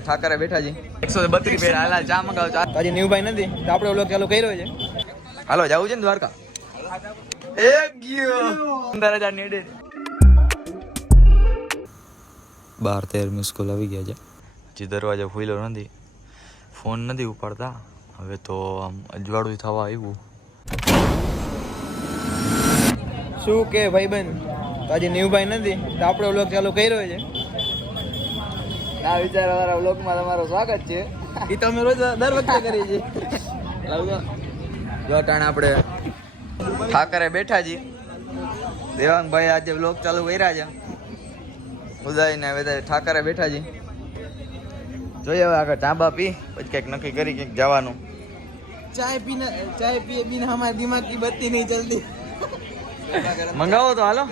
ઠાકરે બેઠા જી 132 પેડ હાલા ચા મંગાવ ચા આજે ન્યુભાઈ નથી તો આપણે વ્લોગ ચાલુ કર્યો છે. હાલો જાવું છે ને દ્વારકા એક ગયો 15000 નીડે 12-13 મિસ કોલ આવી ગયા છે. જે દરવાજો ખુલ્લો નથી, ફોન નથી ઉપાડતા. હવે તો આમ અજવાળું થવા આવ્યું. શું કે ભાઈબંધ આજે ન્યુભાઈ નથી તો આપણે વ્લોગ ચાલુ કર્યો છે. આ વિચારવાળા વ્લોગમાં તમારું સ્વાગત છે. એ તો અમે રોજ દર વખતે કરીએ છીએ. જો ટાણ આપણે ઠાકરે બેઠા છીએ. દેવાંગભાઈ આજે વ્લોગ ચાલુ કર્યા છે. ઉદયને બધા ઠાકરે બેઠા છીએ. જોઈએ હવે આગળ ચાબા પી પછી કંઈક નક્કી કરી કંઈક જવાનું. चाय पिए बिना हमारे दिमाग की बत्ती नहीं चलती. મંગાવો તો હાલો.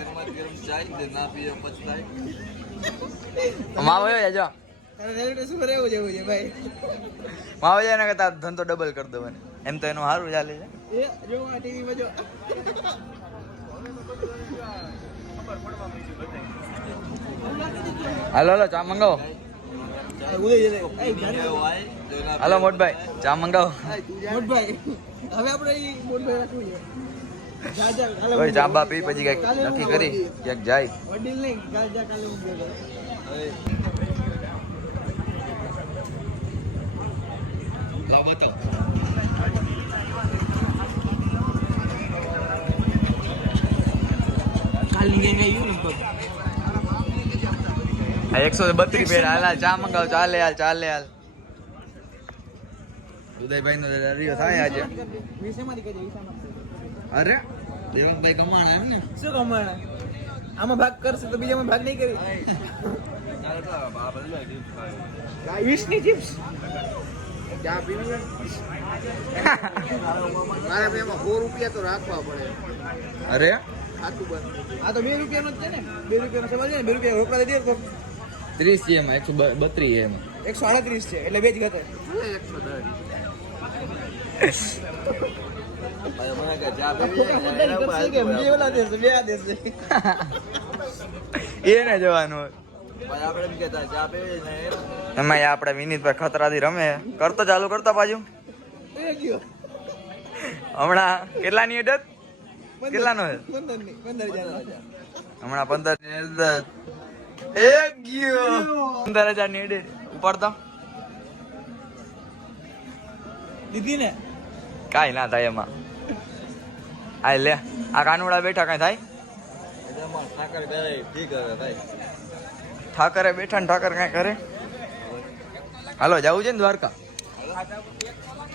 માવો જો શું રહેવું જેવું છે ભાઈ. માવો જાય ને કે તાર ધંધો ડબલ કરી દો ને એમ તો એનું સારું ચાલે છે. એ જો આ ટીવી માં જો હાલો હાલો ચા મંગાવો. હાલો મોટભાઈ ચા મંગાવો. મોટભાઈ હવે આપણે મોટભાઈ રાખવું છે. કોઈ ચા બા પી પછી કઈક નક્કી કરી ક્યાંક જાય. વડીલ નહીં કાલે હું લાવ બતાવ. કાલે ગઈ ગયું ને 132 પેડ હાલ ચા મંગાવ. ચાલે હાલ ચાલે હાલ. ઉદયભાઈ નો રીયો થાય આજે. અરે દેવાંગભાઈ કમાણા એમ ને. શું કમાણા? આમાં ભાગ કરશે તો બીજામાં ભાગ નહીં કરી. 20 ની ચિપ્સ ચા પીવી મારે એમાં 4 રૂપિયા તો રાખવા પડે. અરે ખાતું બંધ. આ તો 2 રૂપિયાનો જ છે ને. 2 રૂપિયાનો સમજ ને. 2 રૂપિયા રોકડા દે તો 30 છે એમાં 132 છે એમાં 138 છે એટલે બે જ ઘટે. 110 એને જવાનું એમાં આપણે વિનીતભાઈ ખતરાથી રમે કરતો ચાલુ કરતા પાછું હમણાં કેટલાની એડત કેટલાનો છે 15 હમણાં 15 એક ગયો 15000 ની એડત ઉપાડતો દીદી ને કાંઈ ના થાય એમાં. આ લે આ કાનુડા બેઠા કાંઈ થાય? ઠાકરે બેઠા ને ઠાકર કાંઈ કરે? હાલો જવું છે ને દ્વારકા?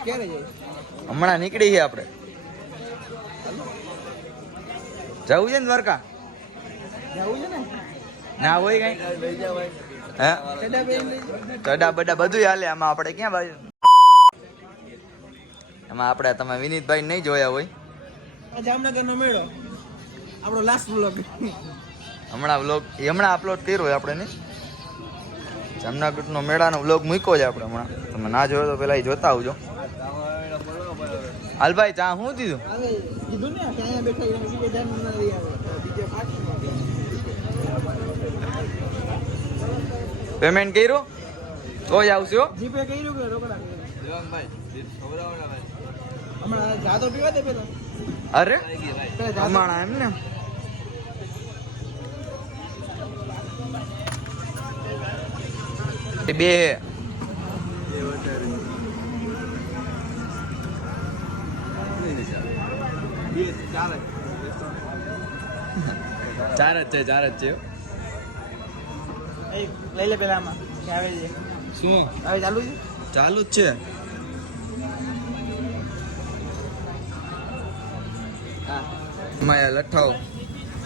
ક્યારે જાય? હમણાં નીકળી છે આપણે. જવું છે ને દ્વારકા? જવું છે ને. ના હોય કઈ હે ચડા બડા બધું હાલે. આમાં આપણે ક્યાં બાજુ એમાં આપણે તમે વિનીતભાઈ નહીં જોયા હોય. જામનગર નો મેળો આપણો લાસ્ટ વ્લોગ હમણાં અપલોડ કર્યો હોય આપણે ને. જામનગર નો મેળાનો વ્લોગ મૂક્યો છે આપણે હમણાં. તમે ના જોયો તો પેલા જોતા આવજો. હાલભાઈ ચા શું દીધું? કીધું ને અહીંયા બેઠા બીજે ધ્યાન ના રહી આવે બીજે પેમેન્ટ કર્યું તો જ આવશો. જીપે કર્યું કે રોકડા હમણાં જાતો પીવા દે પેલો. અરે હમણાં એમ ને બે ચાર જ છે લઈ લે પેલા આમાં આવે છે. શું હવે ચાલુ છે? ચાલુ જ છે. માયા લઠ્ઠાઓ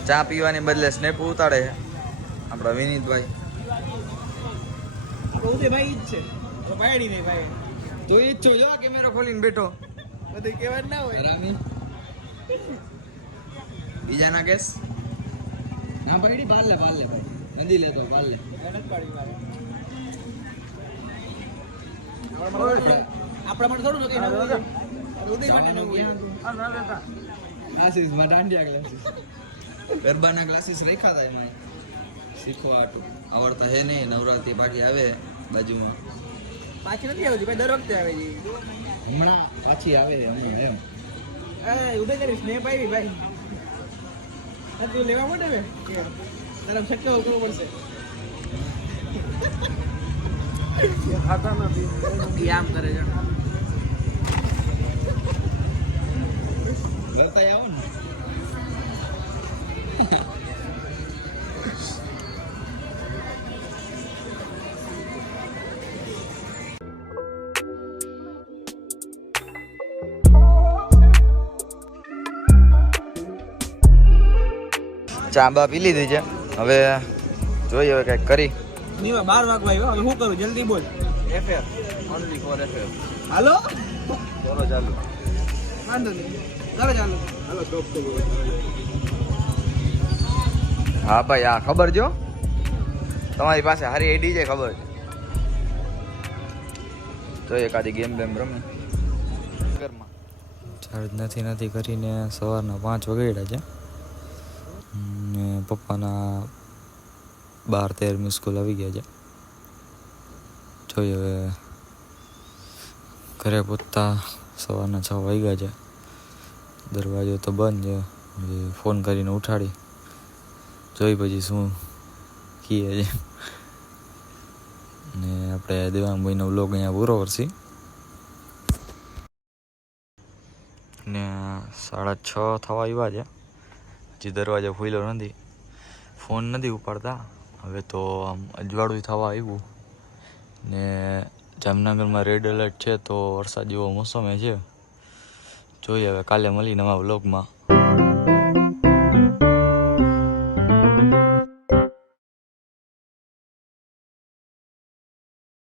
ચા પીવાની બદલે સ્નેપ ઉતાડે છે આપણા વિનીતભાઈ. ભાઈ જ છે તો પાડી નહીં ભાઈ તો ઈ જ છો. જો કેમેરો ખોલીને બેઠો. બધું કહેવાનું ના હોય. રામી બીજાના કેસ ના પાડી. પાલે ભાઈ નદી લેતો પાલે. આપણા માટે થોડું નથી ઉદય માટે નવું. ક્લાસીસ માં દાંડિયા ક્લાસીસ ગરબાના ક્લાસીસ રાખ્યા હતા એમાં શીખવા આવડતા હે નહીં. નવરાત્રી પાછી આવે બાજુમાં. પાછી નથી આવતી ભાઈ, દર વખતે આવે છે. હમણાં પાછી આવે હમણાં એમ. ઉદય કરી સ્નેપ આવી ભાઈ. તું લેવા માટે હવે તારે શક્ય હોય કરવું પડશે. ખાતા નથી આમ કરે છે. લેતા આવો ને. ચા બા પી લીધી છે, હવે જોઈએ હવે કંઈક કરી. નીવા 12 વાગવા આવ્યો, હવે શું કરું જલ્દી બોલ. એફએર ઓનલી ફોર એફએર. હાલો બોલો ચાલુ. વાંધો નહીં, ચાલો ચાલો હાલો ટોપ તો. હા ભાઈ, આ ખબર જો તમારી પાસે સારી આઈડી છે, ખબર છે. તો એકાદી ગેમ બેમ રમે ઘરમાં. ચાર્જ નથી કરીને સવારના 5 વાગ્યા છે ને પપ્પાના 12-13 મિસ કોલ આવી ગયા છે. જોઈએ હવે ઘરે પહોંચતા સવારના 6 વાગ્યા છે. દરવાજો તો બંધ છે, ફોન કરીને ઉઠાડી જોઈ પછી શું કહે છે. ને આપણે દેવાંગભાઈનો વ્લોગ અહીંયા પૂરો કરશી. ને 6:30 થવા આવ્યા છે, જે દરવાજો ખુલ્યો નથી, ફોન નથી ઉપાડતા. હવે તો આમ અજવાળું થવા આવ્યું ને જામનગરમાં રેડ એલર્ટ છે, તો વરસાદ જેવો મોસમે છે. જોઈએ હવે કાલે મળી નવા વ્લોગમાં.